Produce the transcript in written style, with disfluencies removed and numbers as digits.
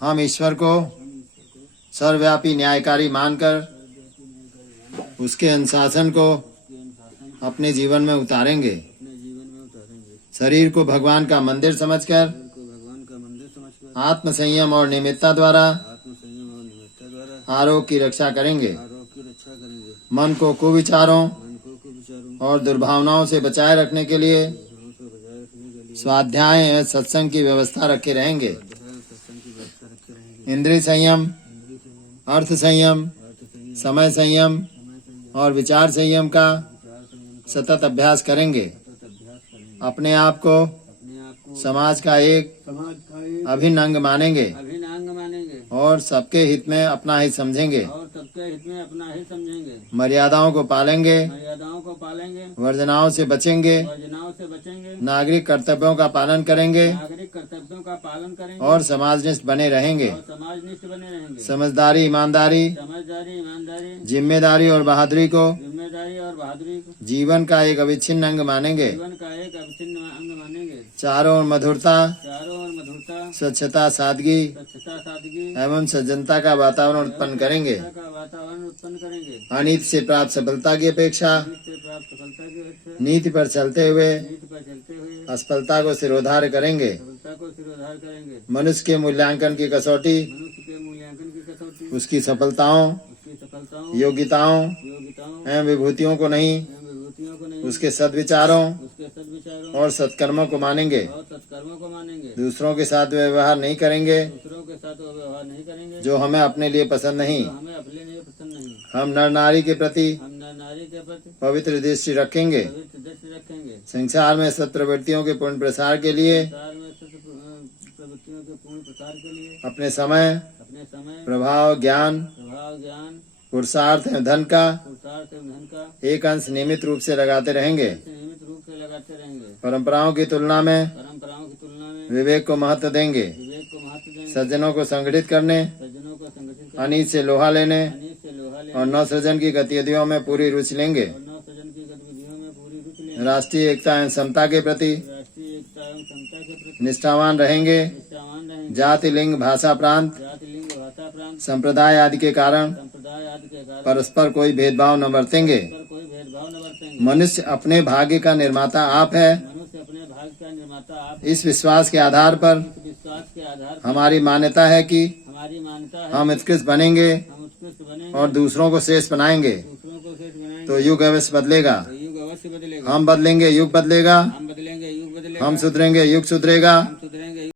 हम ईश्वर को सर्वव्यापी न्यायकारी मानकर उसके अनुशासन को अपने जीवन में उतारेंगे। शरीर को भगवान का मंदिर समझकर आत्म संयम और निमित्ता द्वारा आरोग्य की रक्षा करेंगे। मन को कुविचारों और दुर्भावनाओं से बचाए रखने के लिए स्वाध्याय एवं सत्संग की व्यवस्था रखे रहेंगे। इंद्रिय संयम, अर्थ संयम, समय संयम और विचार संयम का सतत अभ्यास करेंगे। अपने आप को समाज का एक अभिन्न अंग मानेंगे और सबके हित में अपना हित समझेंगे। मर्यादाओं को पालेंगे, वर्जनाओं से बचेंगे, नागरिक कर्तव्यों का पालन करेंगे और समाजनिष्ठ बने रहेंगे। समझदारी, ईमानदारी, जिम्मेदारी और बहादुरी को जीवन का एक अविच्छिन्न अंग मानेंगे। चारों ओर मधुरता, स्वच्छता, सादगी एवं सज्जनता का वातावरण उत्पन्न करेंगे। अनीति से प्राप्त सफलता की अपेक्षा नीति पर चलते हुए असफलता को सिरोधार्य करेंगे। मनुष्य के मूल्यांकन की कसौटी उसकी सफलताओं, योग्यताओं एवं विभूतियों को नहीं, उसके सद्विचारों और सत्कर्मों को मानेंगे। दूसरों के साथ व्यवहार नहीं करेंगे जो हमें अपने लिए पसंद नहीं। हम नर नारी के प्रति पवित्र दृष्टि रखेंगे। संसार में सत प्रवृत्तियों के पूर्ण प्रसार के लिए अपने समय, प्रभाव, ज्ञान, पुरुषार्थ एवं धन का एक अंश नियमित रूप से लगाते रहेंगे। परंपराओं की तुलना में विवेक को महत्व देंगे। सज्जनों को संगठित करने, अनीत से लोहा लेने और नवसृजन की गतिविधियों में पूरी रुचि लेंगे। राष्ट्रीय एकता एवं समता के प्रति निष्ठावान रहेंगे। जाति, लिंग, भाषा, प्रांत, संप्रदाय आदि के कारण परस्पर कोई भेदभाव न बरतेंगे। मनुष्य अपने भाग्य का निर्माता आप है। इस विश्वास के आधार पर हमारी मान्यता है कि हम उत्कृष्ट बनेंगे और दूसरों को श्रेष्ठ बनाएंगे तो युग अवश्य बदलेगा। हम बदलेंगे, युग बदलेगा। हम सुधरेंगे, युग सुधरेगा।